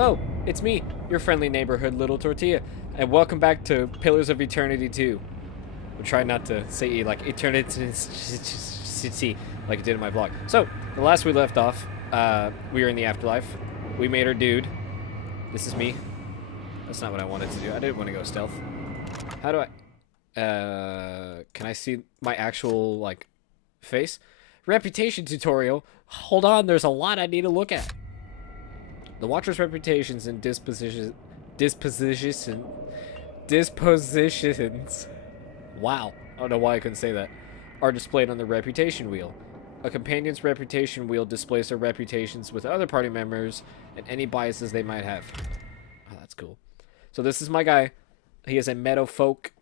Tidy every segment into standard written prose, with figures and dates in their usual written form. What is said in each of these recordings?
Hello, it's me, your friendly neighborhood little Tortilla, and welcome back to Pillars of Eternity 2. I'm trying not to say like eternity like I did in my vlog. So, the last we left off, we were in the afterlife. We made our dude. This is me. That's not what I wanted to do. I didn't want to go stealth. How do I... can I see my actual, like, face? Reputation tutorial. Hold on, there's a lot I need to look at. The Watcher's reputations and dispositions. Wow, I don't know why I couldn't say that. Are displayed on the reputation wheel. A companion's reputation wheel displays their reputations with other party members and any biases they might have. Oh, that's cool. So this is my guy. He is a meadow folk,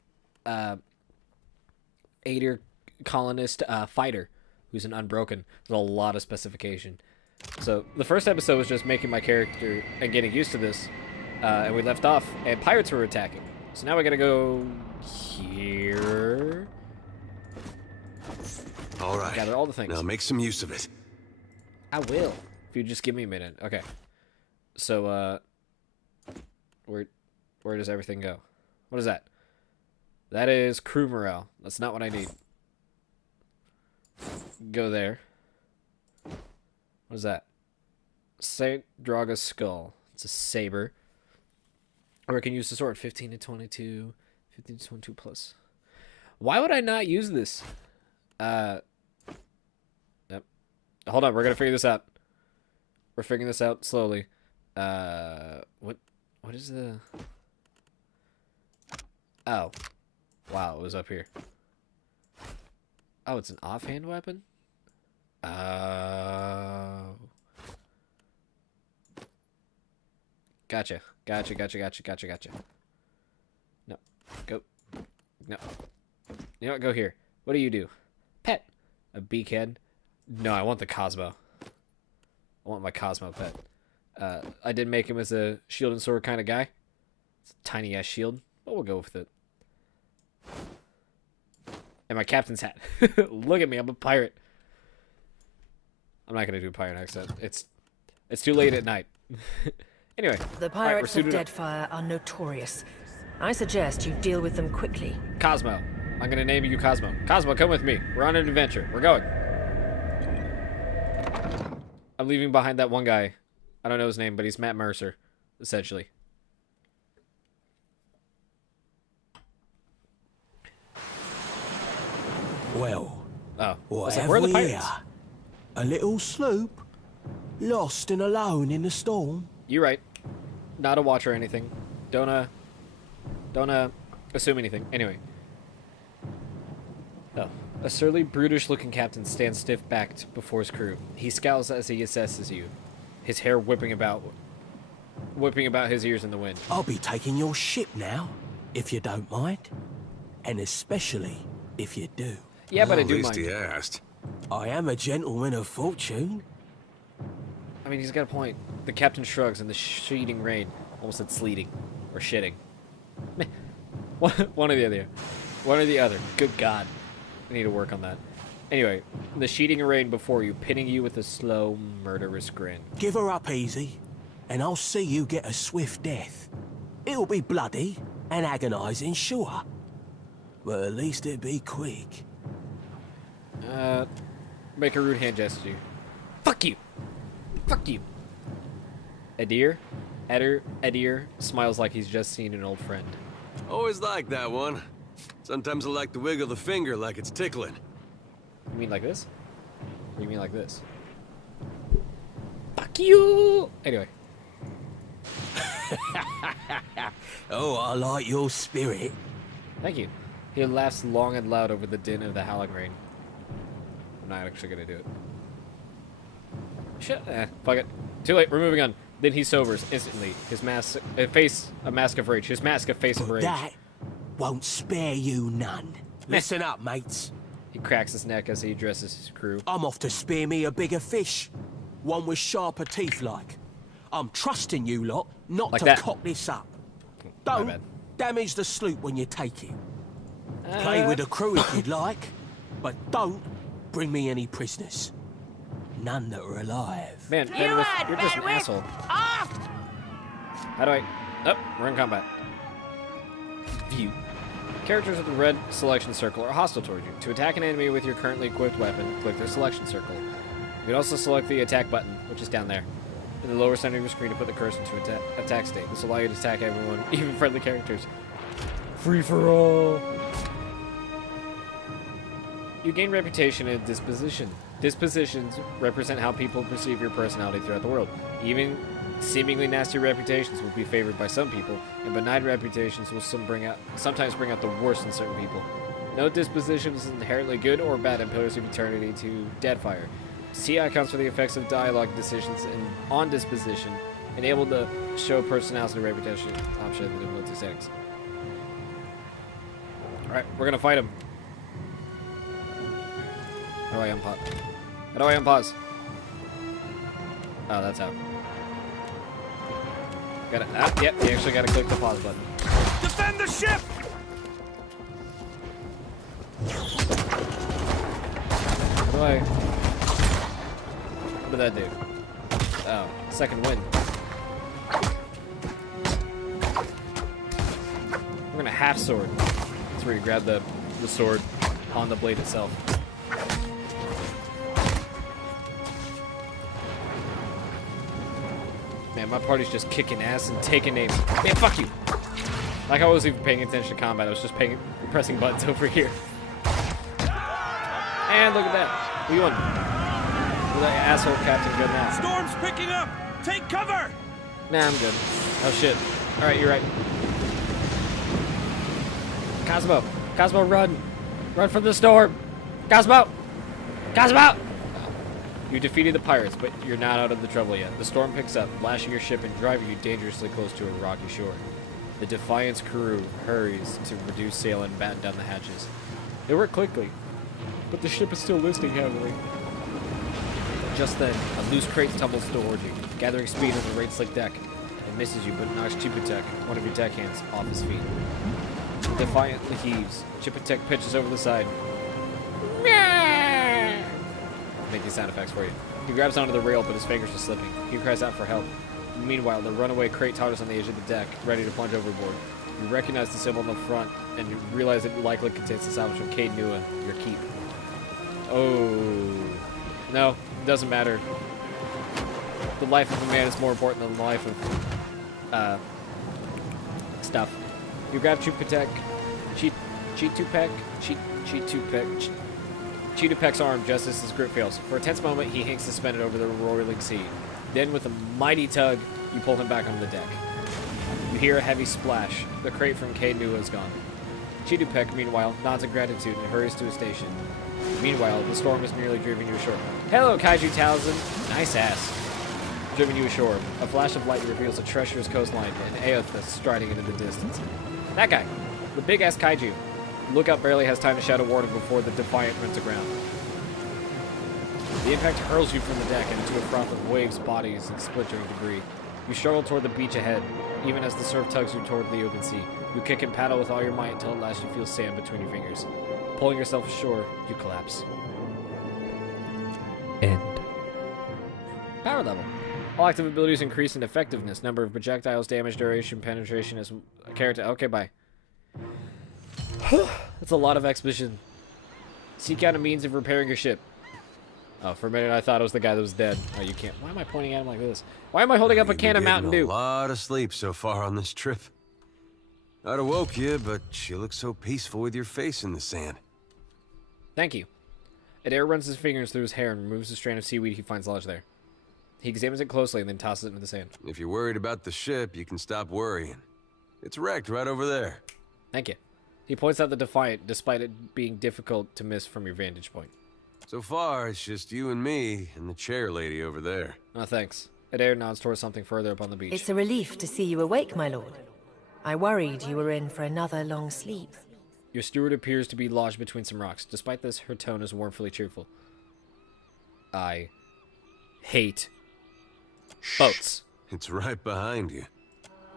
aider colonist fighter who's an unbroken. There's a lot of specification. So the first episode was just making my character and getting used to this, and we left off, and pirates were attacking. So now we gotta go here. All right. Gather all the things. Now make some use of it. I will, if you just give me a minute. Okay. So where does everything go? What is that? That is crew morale. That's not what I need. Go there. What is that? St. Draga's skull. It's a saber. Or I can use the sword. 15 to 22. 15 to 22 plus. Why would I not use this? Yep. Hold on. We're going to figure this out. We're figuring this out slowly. What is the... Oh. Wow, it was up here. Oh, it's an offhand weapon? Gotcha. No. Go. No. You know what? Go here. What do you do? Pet. A beakhead? No, I want the Cosmo. I want my Cosmo pet. I did make him as a shield and sword kind of guy. It's a tiny-ass shield, but we'll go with it. And my captain's hat. Look at me, I'm a pirate. I'm not gonna do a pirate accent. It's too late at night. Anyway, the pirates of Deadfire are notorious. I suggest you deal with them quickly. Cosmo. I'm gonna name you Cosmo. Cosmo, come with me. We're on an adventure. We're going. I'm leaving behind that one guy. I don't know his name, but he's Matt Mercer, essentially. Well, what have we here? A little sloop, lost and alone in the storm. You're right. Not a watch or anything. Don't assume anything. Anyway. Oh. A surly, brutish-looking captain stands stiff-backed before his crew. He scowls as he assesses you, his hair whipping about his ears in the wind. I'll be taking your ship now, if you don't mind, and especially if you do. Yeah, but I do mind. At least mind. he asked. I am a gentleman of fortune. I mean, he's got a point. The captain shrugs in the sheeting rain. Almost said sleeting. Or shitting. One or the other. One or the other. Good God. I need to work on that. Anyway, the sheeting rain before you, pinning you with a slow, murderous grin. Give her up easy, and I'll see you get a swift death. It'll be bloody and agonizing, sure. But at least it'll be quick. Make a rude hand gesture. Fuck you! Fuck you! Edir smiles like he's just seen an old friend. Always like that one. Sometimes I like to wiggle the finger like it's tickling. You mean like this? Or you mean like this? Fuck you! Anyway. Oh, I like your spirit. Thank you. He laughs long and loud over the din of the howling rain. I'm not actually gonna do it. Shit. Fuck it. Too late. We're moving on. Then he sobers instantly. His mask, a mask of rage. His mask of face of rage. That won't spare you none. Listen up, mates. He cracks his neck as he addresses his crew. I'm off to spear me a bigger fish. One with sharper teeth like. I'm trusting you lot not like to that. cock this up. Don't damage the sloop when you take it. Play with the crew if you'd like, but don't bring me any prisoners. None that are alive. Man, you're just an asshole. Off! How do I... Oh, we're in combat. View. Characters with the red selection circle are hostile towards you. To attack an enemy with your currently equipped weapon, click their selection circle. You can also select the attack button, which is down there, in the lower center of your screen to put the cursor into attack state. This will allow you to attack everyone, even friendly characters. Free for all. You gain reputation and disposition. Dispositions represent how people perceive your personality throughout the world. Even seemingly nasty reputations will be favored by some people, and benign reputations will sometimes bring out the worst in certain people. No disposition is inherently good or bad in Pillars of Eternity to Deadfire. See icons for the effects of dialogue decisions and on disposition, and able to show personality reputation option in the multi settings. Alright, we're gonna fight him. How do I unpause? How do I unpause? Oh, that's how. Yep, you actually gotta click the pause button. Defend the ship! What did that do? Oh, second wind. We're gonna half sword. That's where you grab the sword on the blade itself. Man, my party's just kicking ass and taking names. Man, fuck you! Like I wasn't even paying attention to combat, I was just pressing buttons over here. And look at that. We won. Look at that asshole captain good now. Storm's picking up! Take cover! Nah, I'm good. Oh shit. Alright, you're right. Cosmo! Cosmo, run! Run from the storm! Cosmo! Cosmo! You defeated the pirates, but you're not out of the trouble yet. The storm picks up, lashing your ship and driving you dangerously close to a rocky shore. The Defiant's crew hurries to reduce sail and batten down the hatches. They work quickly, but the ship is still listing heavily. Just then, a loose crate tumbles toward you, gathering speed on the rain slick deck. It misses you, but knocks Chipatek, one of your deckhands, off his feet. Defiantly heaves. Chipatek pitches over the side. Make these sound effects for you. He grabs onto the rail, but his fingers are slipping. He cries out for help. Meanwhile, the runaway crate totters on the edge of the deck, ready to plunge overboard. You recognize the symbol on the front, and you realize it likely contains the salvage from Cade Nua, your keep. Oh. No, doesn't matter. The life of a man is more important than the life of, stuff. You grab Chipatek, Chitupek's arm just as his grip fails. For a tense moment, he hangs suspended over the roiling sea. Then, with a mighty tug, you pull him back onto the deck. You hear a heavy splash. The crate from Cade Nua is gone. Chitupek, meanwhile, nods in gratitude and hurries to his station. Meanwhile, the storm has nearly driven you ashore. Hello, Kaiju Talzin. Nice ass. Driven you ashore. A flash of light reveals a treacherous coastline and Aothas striding into the distance. That guy. The big-ass Kaiju. Lookout barely has time to shout a warning before the Defiant runs aground. The impact hurls you from the deck and into a froth of waves, bodies, and splintering debris. You struggle toward the beach ahead, even as the surf tugs you toward the open sea. You kick and paddle with all your might until at last you feel sand between your fingers. Pulling yourself ashore, you collapse. End. Power level. All active abilities increase in effectiveness, number of projectiles, damage, duration, penetration as a character. Okay, bye. That's a lot of exposition. Seek out a means of repairing your ship. Oh, for a minute I thought it was the guy that was dead. Oh, you can't. Why am I pointing at him like this? Why am I holding up a can of Mountain Dew? A lot of sleep so far on this trip. I'd awoke you, but you look so peaceful with your face in the sand. Thank you. Adair runs his fingers through his hair and removes a strand of seaweed he finds lodged there. He examines it closely and then tosses it into the sand. If you're worried about the ship, you can stop worrying. It's wrecked right over there. Thank you. He points out the Defiant, despite it being difficult to miss from your vantage point. So far, it's just you and me and the chair lady over there. Oh, thanks. Adair nods towards something further up on the beach. It's a relief to see you awake, my lord. I worried you were in for another long sleep. Your steward appears to be lodged between some rocks. Despite this, her tone is warmly cheerful. I hate boats. It's right behind you.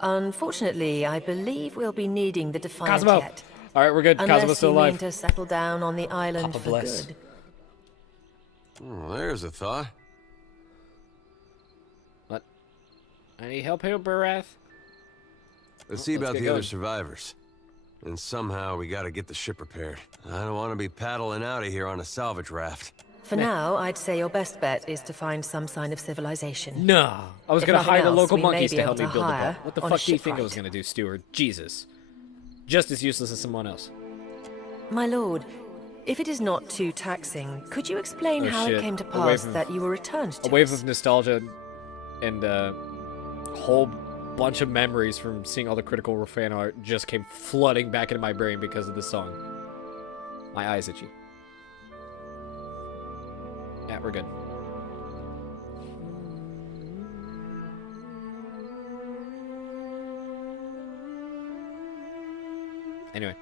Unfortunately, I believe we'll be needing the Defiant Cosmo! yet. Alright, we're good. Unless Cosmo's still you mean alive. to settle down on the island Papa for bless. good. Oh, there's a thought. What? I need help here, Barath? Let's see let's about get the other going. survivors. And somehow we gotta get the ship repaired. I don't want to be paddling out of here on a salvage raft. For now, I'd say your best bet is to find some sign of civilization. No. I was If gonna nothing hire the else, local we may monkeys be to help me able to build the hire boat. What the on a fuck do you think I was shipwright. gonna do, Steward? Jesus. Just as useless as someone else. My lord, if it is not too taxing, could you explain Oh, how shit. it came to A wave pass of- that you were returned A to wave us? of nostalgia and a whole bunch of memories from seeing all the Critical Role fan art just came flooding back into my brain because of this song. My eyes itchy. Yeah, we're good. Anyway.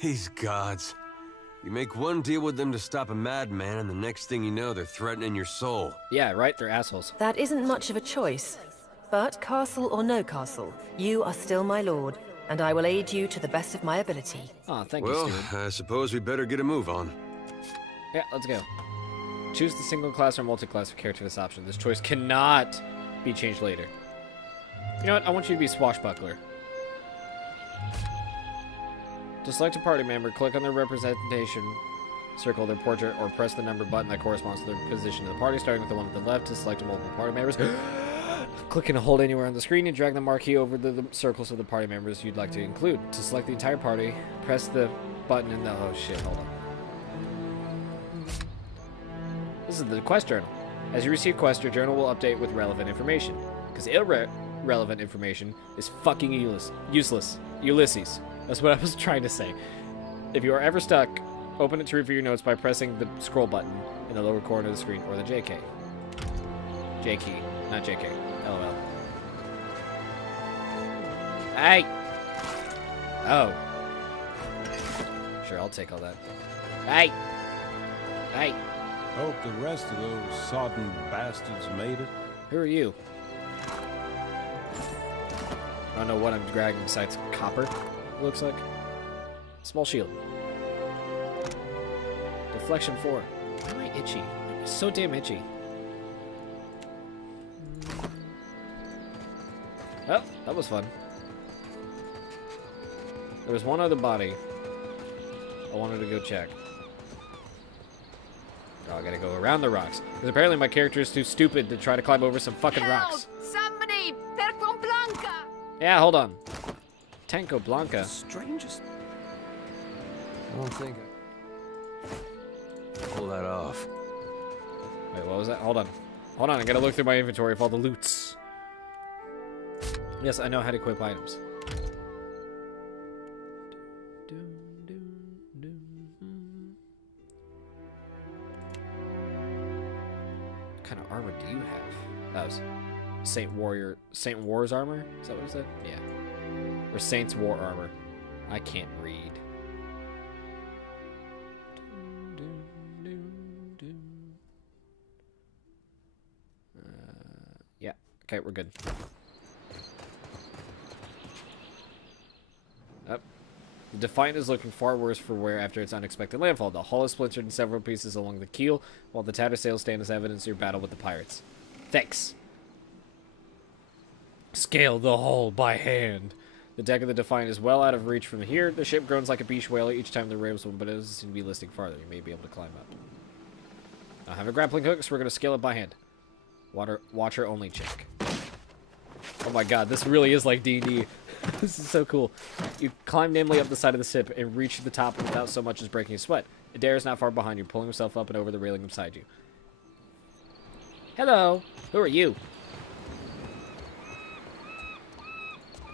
These gods. You make one deal with them to stop a madman, and the next thing you know, they're threatening your soul. Yeah, right? They're assholes. That isn't much of a choice. But castle or no castle, you are still my lord, and I will aid you to the best of my ability. Oh, thank you, Well, Steward. I suppose we better get a move on. Yeah, let's go. Choose the single class or multi-class for character this option. This choice cannot be changed later. You know what? I want you to be Swashbuckler. To select a party member, click on their representation, circle their portrait, or press the number button that corresponds to their position in the party, starting with the one at the left to select multiple party members. Click and hold anywhere on the screen and drag the marquee over the circles of the party members you'd like to include. To select the entire party, press the button in the... Oh shit, hold on. This is the quest journal. As you receive quests, your journal will update with relevant information. Because irrelevant information is fucking useless. Ulysses. That's what I was trying to say. If you are ever stuck, open it to review your notes by pressing the scroll button in the lower corner of the screen, or the J key. J key, not JK. LOL. Hey! Oh. Sure, I'll take all that. Hey! Hey! Hope the rest of those sodden bastards made it. Who are you? I don't know what I'm dragging besides copper, it looks like. Small shield. Deflection 4. Why am I itchy? I'm so damn itchy. Oh, that was fun. There was one other body I wanted to go check. Oh, I gotta go around the rocks. Because apparently my character is too stupid to try to climb over some fucking rocks. Somebody! Perquam Blanca! Yeah, hold on. Tanko Blanca. Strangest. I don't think I pull that off. Wait, what was that? Hold on. Hold on, I gotta look through my inventory of all the loots. Yes, I know how to equip items. What kind of armor do you have? That was Saint War's armor? Is that what it said? Yeah. Or Saint's War armor. I can't read. Yeah. Okay, we're good. Up. The Defiant is looking far worse for wear after its unexpected landfall. The hull is splintered in several pieces along the keel, while the tattered sails stand as evidence of your battle with the pirates. Thanks. Scale the hull by hand. The deck of the Defiant is well out of reach from here. The ship groans like a beach whaler each time the rails one, but it doesn't seem to be listing farther. You may be able to climb up. I have a grappling hook, so we're going to scale it by hand. Watcher only check. Oh my god, this really is like D&D. This is so cool. You climb nimbly up the side of the ship and reach the top without so much as breaking a sweat. Adair is not far behind you, pulling himself up and over the railing beside you. Hello. Who are you?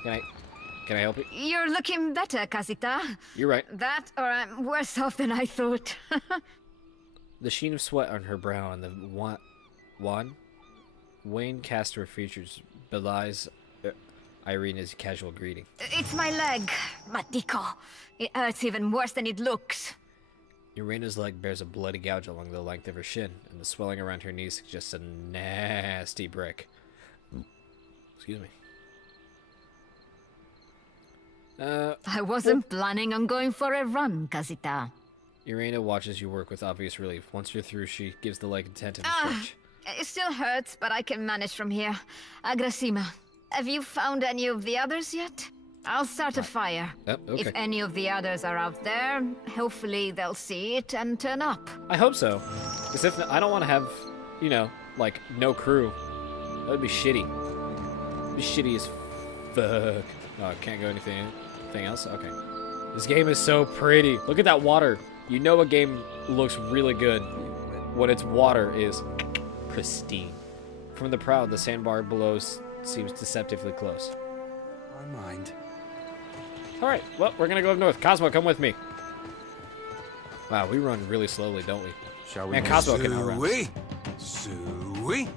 Can I help you? You're looking better, Casita. You're right. That, or I'm worse off than I thought. The sheen of sweat on her brow and the Wayne Castor features belies Irena's casual greeting. It's my leg, Matico. It hurts even worse than it looks. Irena's leg bears a bloody gouge along the length of her shin, and the swelling around her knee suggests a nasty break. Excuse me. I wasn't planning on going for a run, Casita. Irena watches you work with obvious relief. Once you're through, she gives the leg a tentative stretch. It still hurts, but I can manage from here. Agrasima, have you found any of the others yet? I'll start a fire. Oh, okay. If any of the others are out there, hopefully they'll see it and turn up. I hope so. Because if I don't want to have, you know, like, no crew. That would be shitty. It'd be shitty as fuck. Oh, I can't go anything else? Okay. This game is so pretty. Look at that water. You know a game looks really good when its water is pristine. From the prow, the sandbar below seems deceptively close. My mind. Alright, well, we're gonna go up north. Cosmo, come with me. Wow, we run really slowly, don't we? Shall we? Man, Cosmo can outrun. Suey? Suey?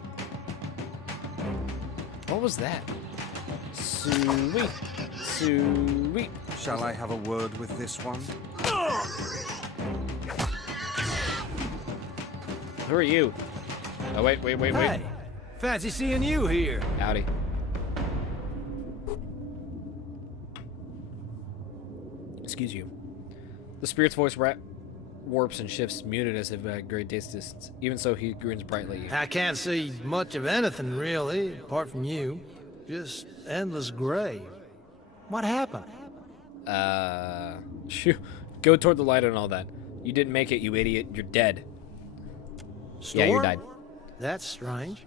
What was that? Sweet. Sweet. Shall I have a word with this one? Who are you? Oh, wait. Hey, fancy seeing you here. Howdy. Excuse you. The spirit's voice warps and shifts, muted as if at a great distance. Even so, he grins brightly. I can't see much of anything, really, apart from you. Just endless gray. What happened? Shoo. Go toward the light and all that. You didn't make it, you idiot. You're dead. Storm? Yeah, you died. That's strange.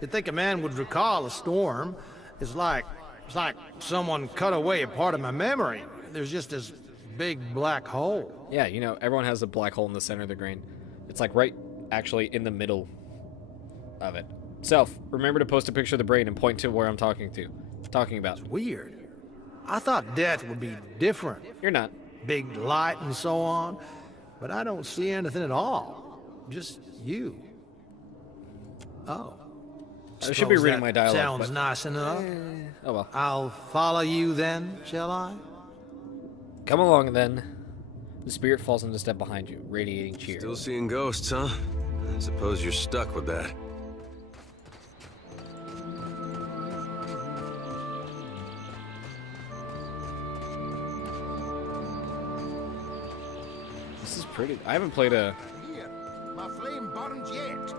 You'd think a man would recall a storm. It's like someone cut away a part of my memory. There's just this big black hole. Yeah, you know, everyone has a black hole in the center of the grain. It's like right, actually, in the middle of it. Self, remember to post a picture of the brain and point to where I'm talking about. Weird. I thought death would be different. You're not. Big light and so on. But I don't see anything at all. Just you. Oh. I should be Suppose reading that my dialogue. Sounds but... nice enough. Oh well. I'll follow you then, shall I? Come along then. The spirit falls into step behind you, radiating cheer. Still seeing ghosts, huh? I suppose you're stuck with that. This is pretty. I haven't played a. My flame burns yet.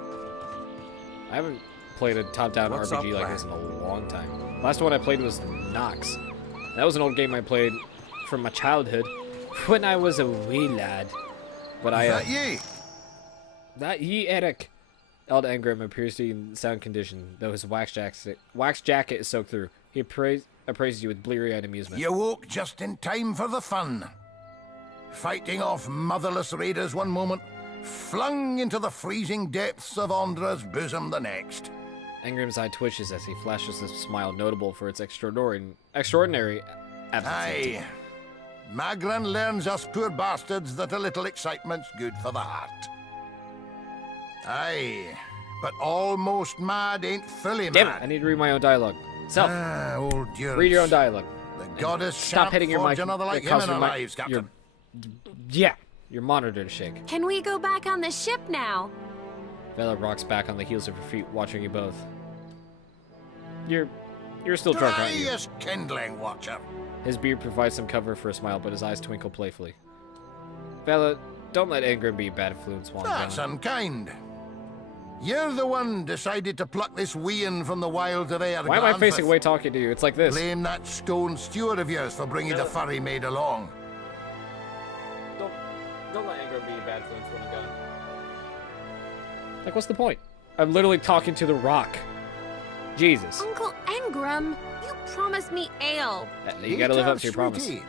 I haven't played a top-down What's RPG up, like this in a long time. Last one I played was Nox. That was an old game I played from my childhood when I was a wee lad. But Is that ye? That ye, Eric. Eld Engram appears to be in sound condition, though his wax jacket is soaked through. He appraises you with bleary-eyed amusement. You woke just in time for the fun. Fighting off motherless raiders one moment, flung into the freezing depths of Ondra's bosom the next. Engram's eye twitches as he flashes a smile notable for its extraordinary absence. Aye. Magran learns us poor bastards that a little excitement's good for the heart. Aye, but almost mad ain't fully Damn it, mad. I need to read my own dialogue. Self, Old Durance. read your own dialogue. The goddess Stop shan't hitting your forge mic. another like It him in causes our your lives, Captain. Your monitor to shake. Can we go back on the ship now? Vela rocks back on the heels of her feet, watching you both. You're still drunk, aren't you? Dryest kindling, Watcher. His beard provides some cover for a smile, but his eyes twinkle playfully. Vela, don't let Engram be a bad influence while I'm That's gone. unkind. You're the one decided to pluck this wean from the wilds of Air. Why am I facing away talking to you? It's like this. Blame that stone steward of yours for bringing the furry maid along. Don't let Engram be a bad influence when I'm gone. Like, what's the point? I'm literally talking to the rock. Jesus. Uncle Engram, you promised me ale. You gotta live up to your promise. Sweetie.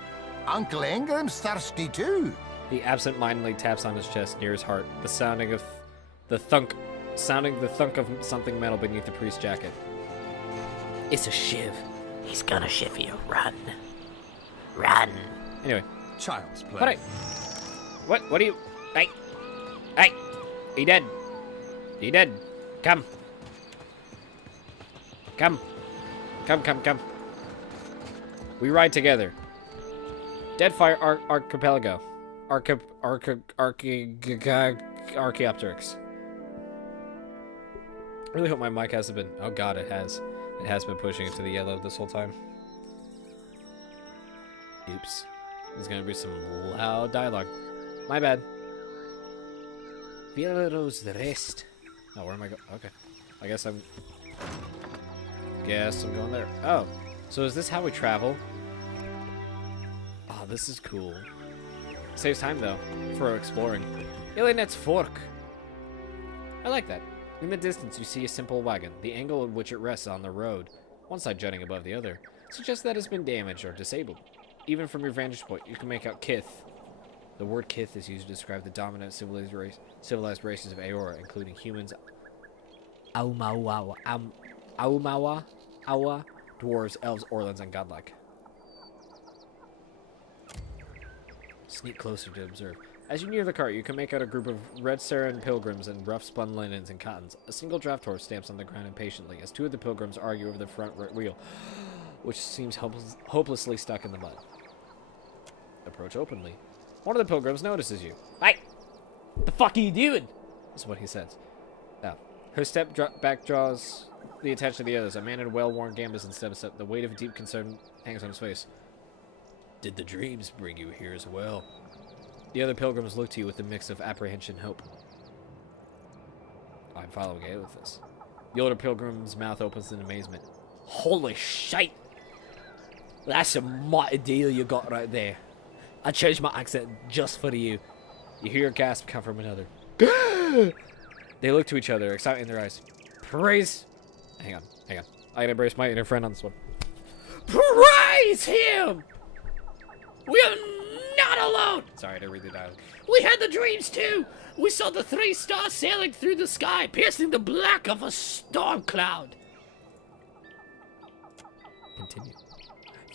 Uncle Engram's thirsty too. He absent-mindedly taps on his chest near his heart, sounding the thunk of something metal beneath the priest's jacket. It's a shiv. He's gonna shiv you. Run. Run. Anyway. Child's play. What? What are you? Hey! He dead. He dead. Come. Come. We ride together. Deadfire Archipelago. Archaeopteryx. I really hope my mic hasn't been... Oh god, it has. It has been pushing it to the yellow this whole time. Oops. There's gonna be some loud dialogue. My bad. Vela's the rest. Oh, where am I going? Okay. I guess I'm going there. Oh. So is this how we travel? this is cool. Saves time, though, for exploring. Ilinet's Fork. I like that. In the distance, you see a simple wagon. The angle at which it rests on the road, one side jutting above the other, suggests that it's been damaged or disabled. Even from your vantage point, you can make out Kith. The word Kith is used to describe the dominant civilized races of Aora, including humans, Aumawa, Awa, dwarves, elves, orlans, and godlike. Sneak closer to observe. As you near the cart, you can make out a group of red Saran pilgrims in rough spun linens and cottons. A single draft horse stamps on the ground impatiently as two of the pilgrims argue over the front wheel, which seems hopelessly stuck in the mud. Approach openly. One of the pilgrims notices you. Hey! What the fuck are you doing? Is what he says. Now, her step back draws the attention of the others. A man in well-worn gambas steps up. The weight of deep concern hangs on his face. Did the dreams bring you here as well? The other pilgrims look to you with a mix of apprehension and hope. I'm following it with this. The older pilgrim's mouth opens in amazement. Holy shit! That's a mighty deal you got right there. I changed my accent just for you. You hear a gasp come from another. They look to each other, excitement in their eyes. Praise... Hang on. I gotta embrace my inner friend on this one. Praise him! We are not alone! Sorry, I didn't read the dialogue. We had the dreams too! We saw the 3 stars sailing through the sky, piercing the black of a storm cloud. Continue.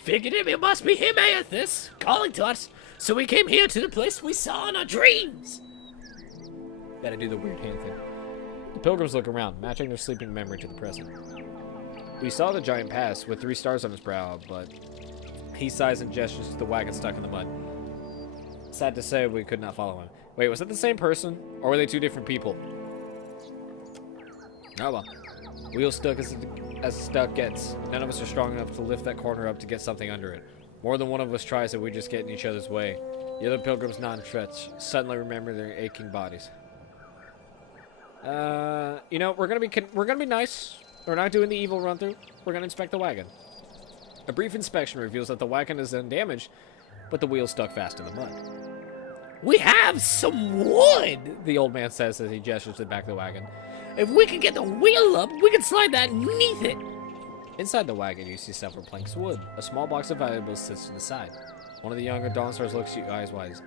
Figured it must be him, Aethys, calling to us, so we came here to the place we saw in our dreams. Gotta do the weird hand thing. The pilgrims look around, matching their sleeping memory to the present. We saw the giant pass with 3 stars on his brow, but he sighs and gestures to the wagon stuck in the mud. Sad to say, we could not follow him. Wait, was that the same person? Or were they 2 different people? Oh well. Wheel stuck as stuck gets. None of us are strong enough to lift that corner up to get something under it. More than one of us tries it, we just get in each other's way. The other pilgrims nod and stretch, suddenly remember their aching bodies. You know, we're gonna be nice. We're not doing the evil run through. We're gonna inspect the wagon. A brief inspection reveals that the wagon is undamaged, but the wheel's stuck fast in the mud. We have some wood, the old man says as he gestures to the back of the wagon. If we can get the wheel up, we can slide that beneath it. Inside the wagon, you see several planks of wood. A small box of valuables sits to the side. One of the younger Dawnstars looks at you eyes wide.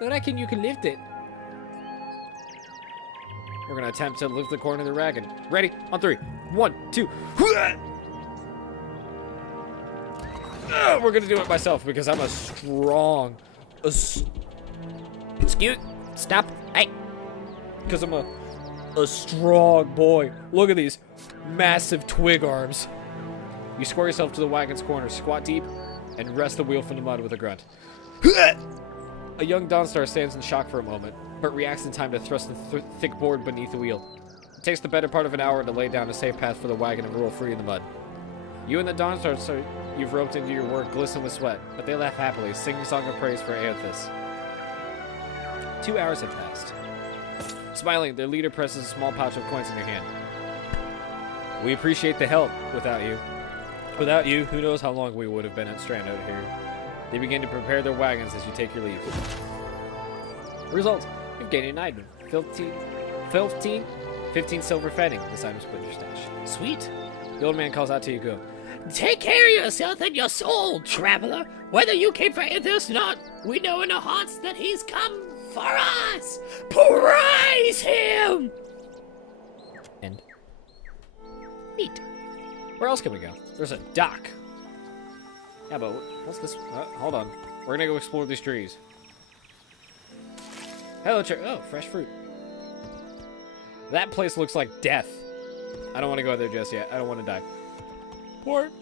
I reckon you can lift it. We're gonna attempt to lift the corner of the wagon. Ready? On 3. 1, 2. We're gonna do it myself because I'm a strong. Excuse. Stop. Hey. Because I'm a strong boy. Look at these massive twig arms. You square yourself to the wagon's corner, squat deep, and wrest the wheel from the mud with a grunt. A young Dawnstar stands in shock for a moment, but reacts in time to thrust the thick board beneath the wheel. It takes the better part of an hour to lay down a safe path for the wagon and roll free in the mud. You and the Dawnstar you've roped into your work glisten with sweat, but they laugh happily, singing a song of praise for Aethys. 2 hours have passed. Smiling, their leader presses a small pouch of coins in your hand. We appreciate the help without you. Without you, who knows how long we would have been at strand out here. They begin to prepare their wagons as you take your leave. Result, you've gained an item. 15 silver fetting. This item's put in your stash. Sweet. The old man calls out to you, go. Take care of yourself and your soul, traveler. Whether you came for Aethys or not, we know in our hearts that he's come for us. Praise him! End. Neat. Where else can we go? There's a dock. Yeah, but what's this? Hold on. We're gonna go explore these trees. Hello, oh, fresh fruit. That place looks like death. I don't want to go there just yet. I don't want to die. Port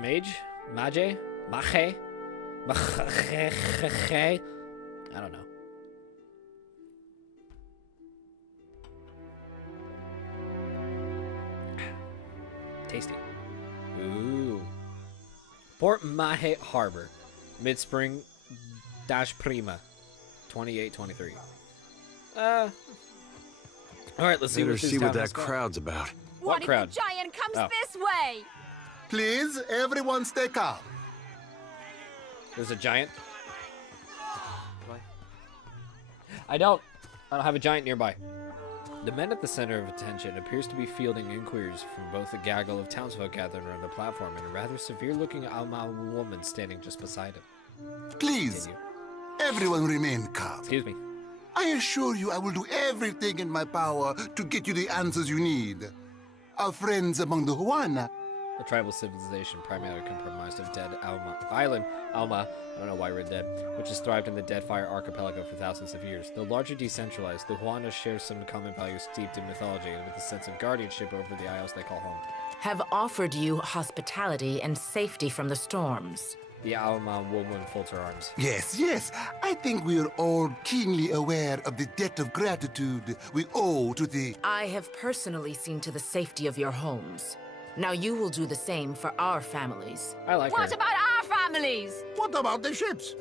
Mage? Mage? Mache? Mache? I don't know. Tasty. Ooh. Port Mahe Harbor. Mid-spring dash prima. 28-23. Alright, let's see what that crowd's about. What crowd? If the giant comes this way? Please, everyone stay calm. There's a giant. I don't have a giant nearby. The man at the center of attention appears to be fielding inquiries from both a gaggle of townsfolk gathered around the platform and a rather severe-looking Alma woman standing just beside him. Please, Continue. everyone remain calm. Excuse me. I assure you I will do everything in my power to get you the answers you need. Our friends among the Huana. A tribal civilization primarily comprised of dead Alma, I don't know why I read dead, which has thrived in the Deadfire archipelago for thousands of years. Though largely decentralized, the Huana share some common values steeped in mythology and with a sense of guardianship over the isles they call home. Have offered you hospitality and safety from the storms. The Alma woman folds her arms. Yes, I think we are all keenly aware of the debt of gratitude we owe to the... I have personally seen to the safety of your homes. Now you will do the same for our families. I like What her. about our families? What about the ships?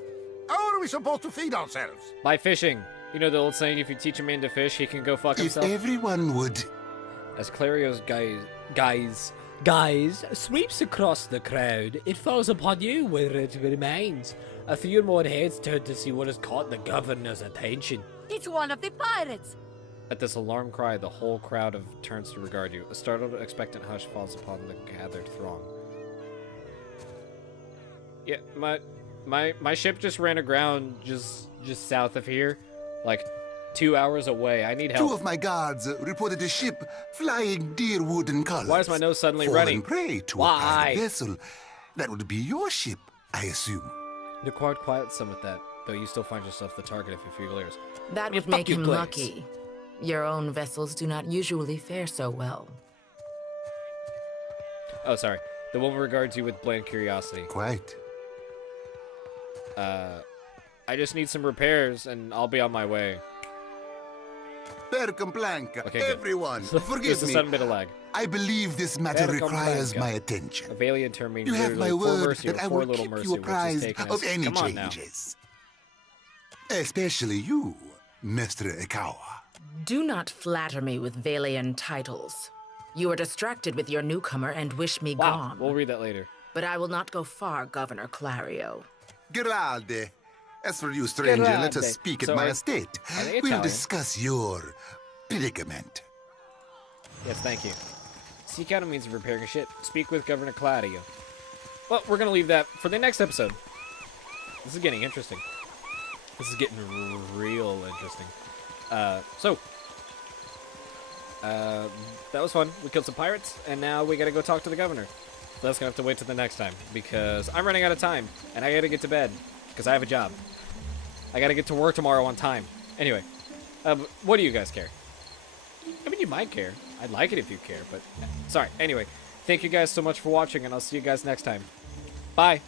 How are we supposed to feed ourselves? By fishing. You know the old saying, if you teach a man to fish, he can go fuck If himself? everyone would... As Clario's guys sweeps across the crowd, it falls upon you where it remains. A few more heads turn to see what has caught the governor's attention. It's one of the pirates. At this alarm cry, the whole crowd turns to regard you. A startled, expectant hush falls upon the gathered throng. Yeah, my ship just ran aground just south of here, like 2 hours away. I need help. Two of my guards reported a ship flying deer wood and colors. Why is my nose suddenly Fallen running? prey to a Why? pirate vessel. That would be your ship, I assume. The crowd quiets some at that, though you still find yourself the target of a few glares. That Yeah, would fuck make you, him Blaze. lucky. Your own vessels do not usually fare so well. Oh, sorry. The woman regards you with bland curiosity. Quite. I just need some repairs, and I'll be on my way. Per complanca, Okay, good. everyone, There's forgive a me. sudden bit of lag. I believe this matter Per requires complanca. my attention. A Valiant term means You have literally my 4 word mercy or that I 4 will little keep mercy, you which is apprised taken of as, any come on now. changes. Especially you, Mr. Ikawa. Do not flatter me with Valian titles. You are distracted with your newcomer and wish me Wow, gone. we'll read that later. But I will not go far, Governor Clario. Grande. As for you, stranger, let Grande. us speak So at my are- estate. are they We'll Italian? discuss your predicament. Yes, thank you. Seek out a means of repairing a ship. Speak with Governor Claudio. Well, we're going to leave that for the next episode. This is getting interesting. This is getting real interesting. That was fun. We killed some pirates, and now we got to go talk to the governor. So that's going to have to wait till the next time, because I'm running out of time, and I got to get to bed, because I have a job. I got to get to work tomorrow on time. Anyway, what do you guys care? I mean, you might care. I'd like it if you care, but sorry. Anyway, thank you guys so much for watching, and I'll see you guys next time. Bye.